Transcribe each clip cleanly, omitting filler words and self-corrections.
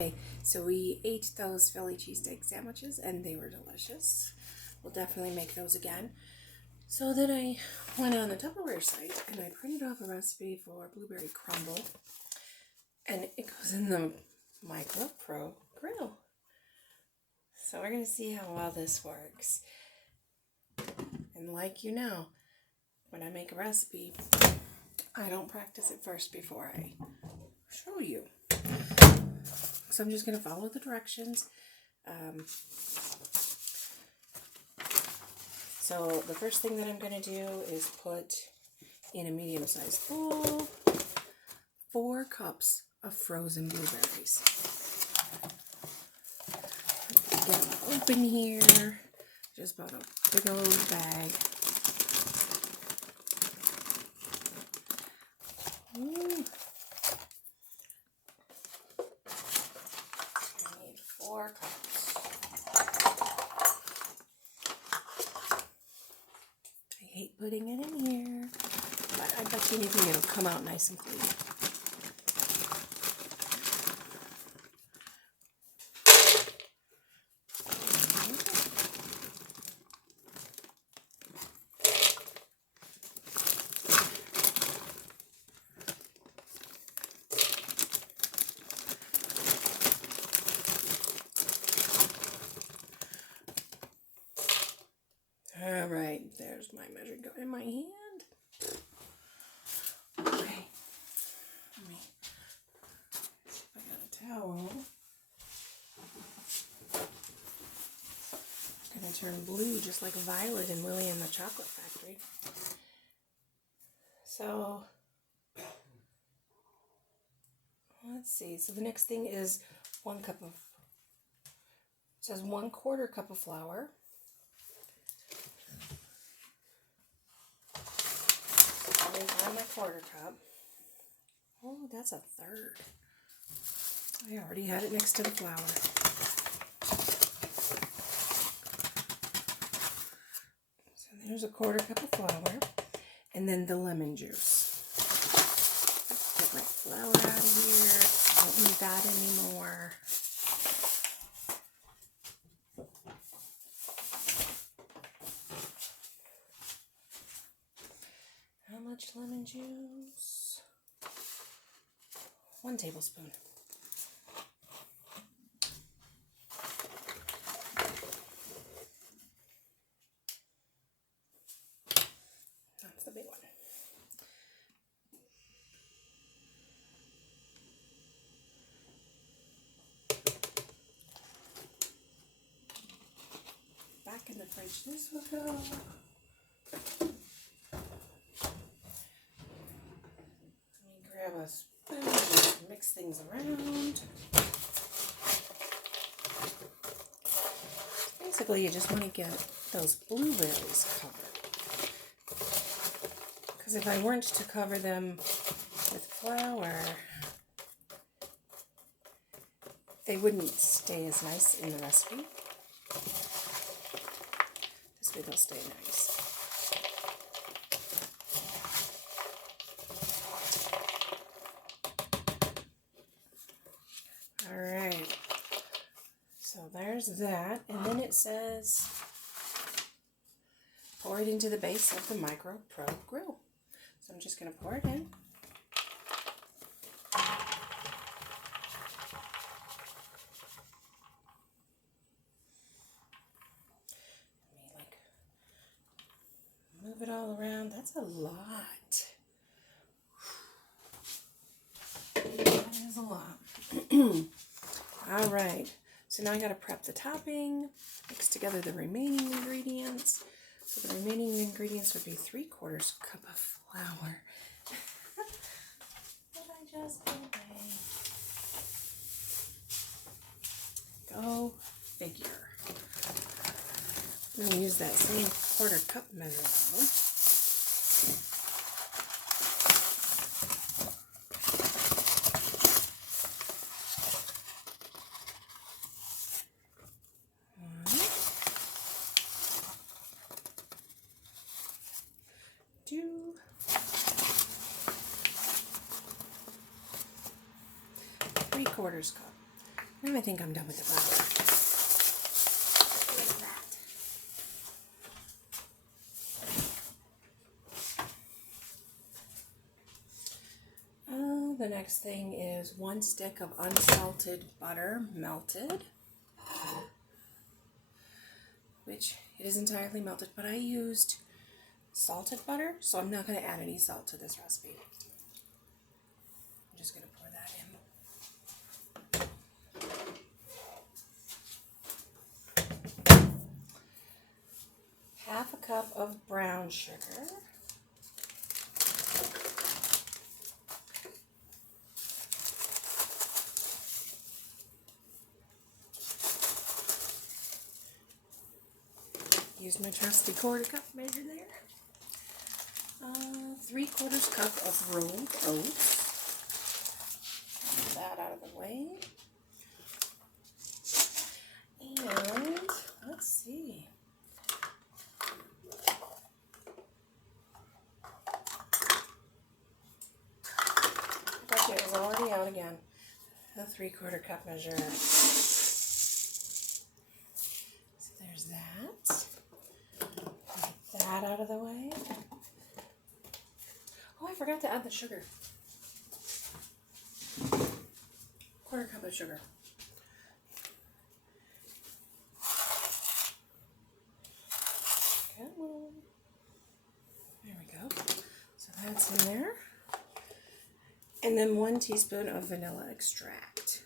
Okay, so we ate those Philly cheesesteak sandwiches and they were delicious. We'll definitely make those again. So then I went on the Tupperware site and I printed off a recipe for blueberry crumble, and it goes in the MicroPro grill. So we're going to see how well this works. And like you know, when I make a recipe, I don't practice it first before I show you. So I'm just going to follow the directions. So the first thing that I'm going to do is put in a medium-sized bowl 4 cups of frozen blueberries. Get them open here. Just about a big old bag. Ooh. I need 4 cups. I hate putting it in here, but I bet you anything it'll come out nice and clean. All right, there's my measuring cup in my hand. Okay, I got a towel. It's gonna turn blue just like Violet and Willie in the Chocolate Factory. So let's see. So the next thing is 1 cup of. It says 1/4 cup of flour. On my 1/4 cup. Oh, that's a 1/3. I already had it next to the flour. So there's a 1/4 cup of flour, and then the lemon juice. Get my flour out of here. I don't need that anymore. How much lemon juice? 1 tablespoon. That's the big one. Back in the fridge this will go. Grab a spoon and mix things around. Basically, you just want to get those blueberries covered. Because if I weren't to cover them with flour, they wouldn't stay as nice in the recipe. This way they'll stay nice. Alright, so there's that, and then it says pour it into the base of the MicroPro grill. So I'm just going to pour it in. Move it all around. That's a lot. That is a lot. All right. So now I got to prep the topping, mix together the remaining ingredients. So the remaining ingredients would be 3/4 cup of flour. What I just put away. Go figure. I'm going to use that same 1/4 cup measure though. Two, 3/4 cup. Now I think I'm done with the butter. Like that. The next thing is 1 stick of unsalted butter melted, which it is entirely melted, but I used salted butter, so I'm not going to add any salt to this recipe. I'm just going to pour that in. Half a cup of brown sugar. Use my trusty quarter cup measure there. 3/4 cup of rolled oats. Get that out of the way. And let's see. Gotcha, it was already out again. The 3/4 cup measure. So there's that. Get that out of the way. Oh, I forgot to add the sugar. 1/4 cup of sugar. Come on. There we go. So that's in there. And then 1 teaspoon of vanilla extract.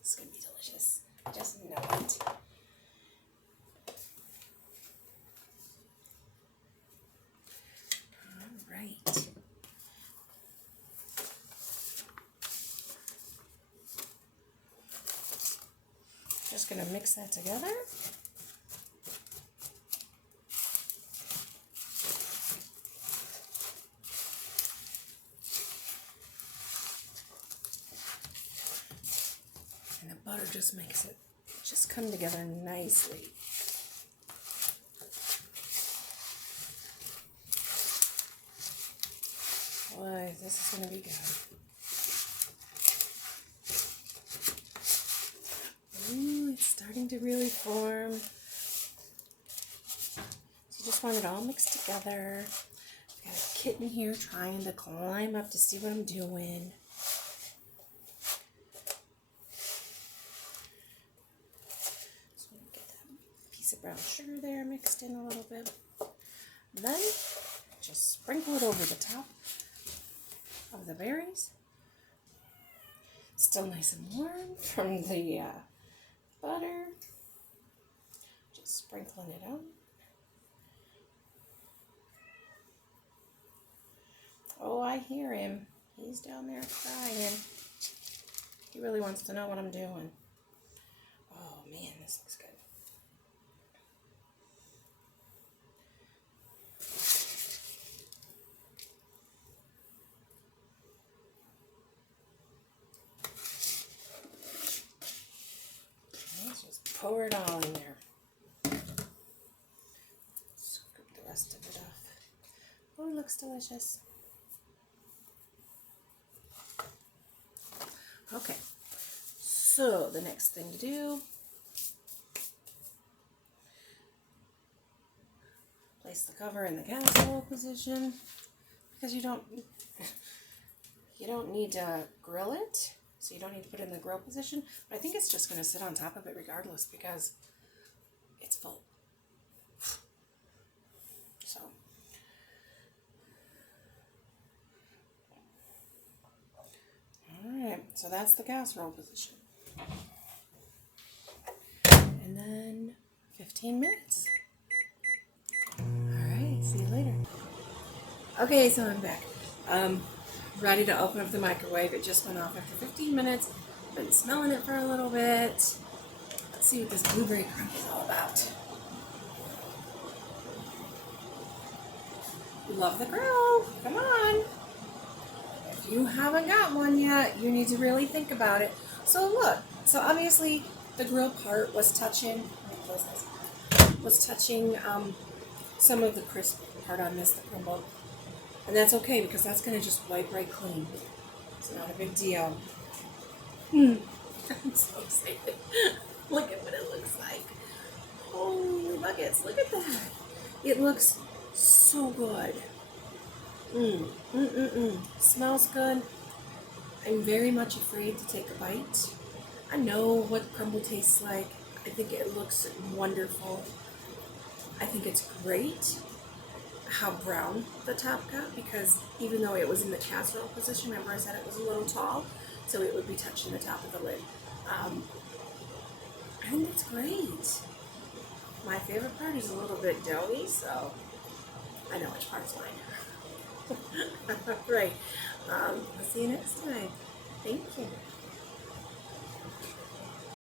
It's going to be delicious. I just know it. All right. Just going to mix that together. And the butter just makes it just come together nicely. Boy, this is going to be good. Ooh, it's starting to really form. So you just want it all mixed together. I've got a kitten here trying to climb up to see what I'm doing. So get that piece of brown sugar there mixed in a little bit. Then just sprinkle it over the top of the berries. Still nice and warm from the butter. Just sprinkling it on. Oh, I hear him. He's down there crying. He really wants to know what I'm doing. Oh man, this looks good. Let's just pour it all in there. Scoop the rest of it off. Oh, it looks delicious. Okay, so the next thing to do, place the cover in the casserole position, because you don't need to grill it, so you don't need to put it in the grill position, but I think it's just going to sit on top of it regardless because it's full. So alright, so that's the casserole position. And then 15 minutes. Alright, see you later. Okay, so I'm back. Ready to open up the microwave. It just went off after 15 minutes. Been smelling it for a little bit. Let's see what this blueberry crumble is all about. Love the grill. Come on. If you haven't got one yet, you need to really think about it. So look, so obviously the grill part was touching, some of the crisp part on this, the crumble. And that's okay because that's going to just wipe right clean. It's not a big deal. I'm so excited. Look at what it looks like. Holy buckets, look at that. It looks so good. Smells good. I'm very much afraid to take a bite. I know what crumble tastes like. I think it looks wonderful. I think it's great how brown the top got, because even though it was in the casserole position, remember I said it was a little tall, so it would be touching the top of the lid. I think that's great. My favorite part is a little bit doughy, so I know which part's mine. Right. I'll see you next time. Thank you.